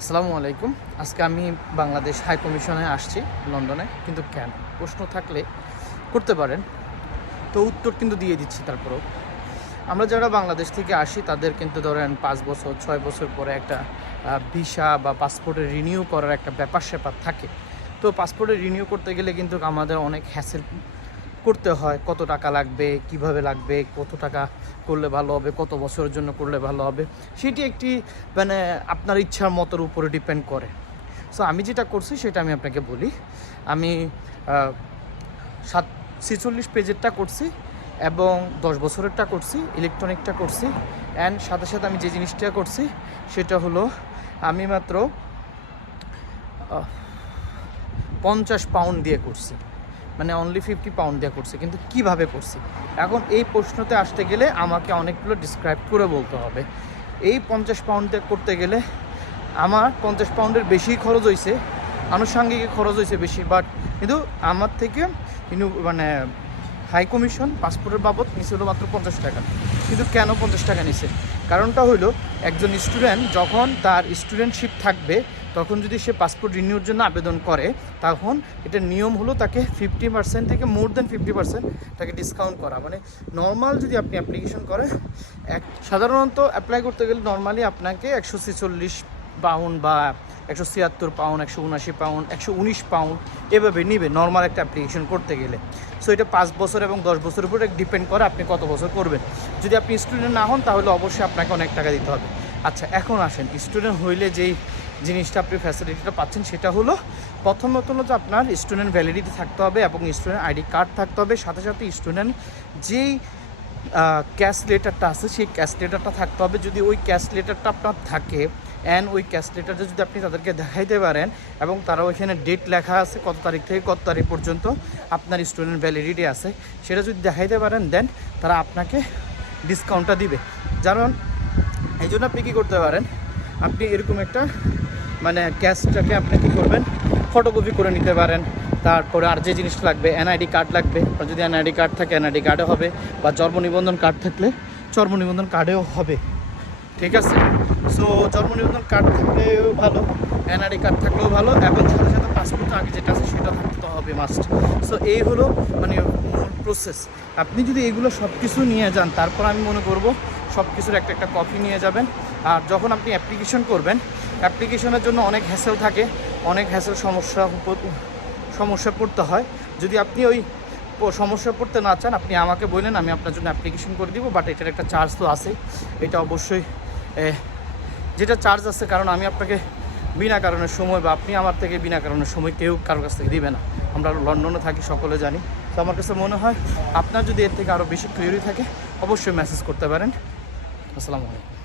আসসালামু আলাইকুম। আজকে আমি বাংলাদেশ হাই কমিশনে আসছি লন্ডনে। কিন্তু কেন? প্রশ্ন থাকলে করতে পারেন। তো উত্তর কিন্তু দিয়ে দিচ্ছি তারপরেও। আমরা যারা বাংলাদেশ থেকে আসি, তাদের কিন্তু ধরেন পাঁচ বছর, ছয় বছর পরে একটা ভিসা বা পাসপোর্টে রিনিউ করার একটা ব্যাপার স্যাপার থাকে। তো পাসপোর্টে রিনিউ করতে গেলে কিন্তু আমাদের অনেক হ্যাসেল করতে হয়, কত টাকা লাগবে, কীভাবে লাগবে, কত টাকা করলে ভালো হবে, কত বছরের জন্য করলে ভালো হবে, সেটি একটি মানে আপনার ইচ্ছার মতোর উপরে ডিপেন্ড করে। সো আমি যেটা করছি সেটা আমি আপনাকে বলি। আমি সাত, ছেচল্লিশ পেজেরটা করছি এবং দশ বছরেরটা করছি ইলেকট্রনিকটা করছি অ্যান্ড সাথে সাথে আমি যে জিনিসটা করছি সেটা হলো, আমি মাত্র পঞ্চাশ পাউন্ড দিয়ে করছি। মানে অনলি ফিফটি পাউন্ড দিয়ে করছি, কিন্তু কীভাবে করছি? এখন এই প্রশ্নতে আসতে গেলে আমাকে অনেকগুলো ডিসক্রাইব করে বলতে হবে। এই পঞ্চাশ পাউন্ড দিয়ে করতে গেলে আমার পঞ্চাশ পাউন্ডের বেশি খরচ হয়েছে আনুষঙ্গিক খরচ হয়েছে বেশি বাট কিন্তু আমার থেকে মানে হাই কমিশন পাসপোর্টের বাবদ নিচ্ছে হলো মাত্র পঞ্চাশ টাকা। কিন্তু কেন পঞ্চাশ টাকা নিছে? কারণটা হলো একজন স্টুডেন্ট যখন তার স্টুডেন্টশিপ থাকবে তখন যদি সে পাসপোর্ট রিনিউর জন্য আবেদন করে, তখন এটা নিয়ম হলো তাকে ফিফটি পার্সেন্ট থেকে মোর দেন ফিফটি পার্সেন্ট তাকে ডিসকাউন্ট করা। মানে নর্মাল যদি আপনি অ্যাপ্লিকেশন করেন, এক সাধারণত অ্যাপ্লাই করতে গেলে নর্মালি আপনাকে একশো ছেচল্লিশ পাউন্ড বা একশো ছিয়াত্তর পাউন্ড একশো উনাশি পাউন্ড একশো উনিশ পাউন্ড এভাবে নিবে নর্মাল একটা অ্যাপ্লিকেশন করতে গেলে। সো এটা পাঁচ বছর এবং দশ বছরের উপরে ডিপেন্ড করে আপনি কত বছর করবেন। যদি আপনি স্টুডেন্ট না হন, তাহলে অবশ্যই আপনাকে অনেক টাকা দিতে হবে। আচ্ছা এখন আসেন। স্টুডেন্ট হইলে যেই জিনিসটা আপনি ফ্যাসিলিটিটা পাচ্ছেন, সেটা হলো প্রথমত হলো যে আপনার স্টুডেন্ট ভ্যালিডিটি থাকতে হবে এবং স্টুডেন্ট আইডি কার্ড থাকতে হবে। সাথে সাথে স্টুডেন্ট যেই ক্যাশ লেটারটা আছে, সেই ক্যাশ লেটারটা থাকতে হবে। যদি ওই ক্যাশ লেটারটা আপনার থাকে অ্যান্ড ওই ক্যাশ লেটারটা যদি আপনি তাদেরকে দেখাইতে পারেন এবং তারা ওইখানে ডেট লেখা আছে, কত তারিখ থেকে কত তারিখ পর্যন্ত আপনার স্টুডেন্ট ভ্যালিডিটি আছে, সেটা যদি দেখাইতে পারেন দেন তারা আপনাকে ডিসকাউন্টটা দিবে। যেমন এই জন্য আপনি কী করতে পারেন? আপনি এরকম একটা মানে ক্যাশটাকে আপনি কী করবেন? ফটোকপি করে নিতে পারেন। তারপরে আর যে জিনিসটা লাগবে এনআইডি কার্ড লাগবে। আর যদি এনআইডি কার্ড থাকে এনআইডি কার্ডে হবে। বা জন্ম নিবন্ধন কার্ড থাকলে জন্ম নিবন্ধন কার্ডেও হবে। ঠিক আছে? সো জন্ম নিবন্ধন কার্ড থাকলেও ভালো এনআইডি কার্ড থাকলেও ভালো, এবং সাথে সাথে পাসপোর্ট আগে যেটা আছে সেটা থাকতে হবে মাস্ট সো এই হলো মানে মূল প্রসেস আপনি যদি এগুলো সব কিছু নিয়ে যান, তারপর আমি মনে করব সব কিছুর একটা একটা কপি নিয়ে যাবেন। আর যখন আপনি অ্যাপ্লিকেশন করবেন অ্যাপ্লিকেশনের জন্য অনেক হ্যাসেল থাকে, অনেক হ্যাসেল সমস্যা সমস্যা পড়তে হয়। যদি আপনি ওই সমস্যা পড়তে না চান, আপনি আমাকে বললেন, আমি আপনার জন্য অ্যাপ্লিকেশন করে দিব বাট এটার একটা চার্জ তো আছে এটা অবশ্যই যেটা চার্জ আছে, কারণ আমি আপনাকে বিনা কারণে সময় বা আপনি আমার থেকে বিনা কারণে সময় কেউ কারোর কাছ থেকে দিবে না। আমরা লন্ডনে থাকি, সকলে জানি। তো আমার কাছে মনে হয়, আপনার যদি এর থেকে আরও বেশি ক্লিয়ারি থাকে, অবশ্যই মেসেজ করতে পারেন। আসসালামু আলাইকুম।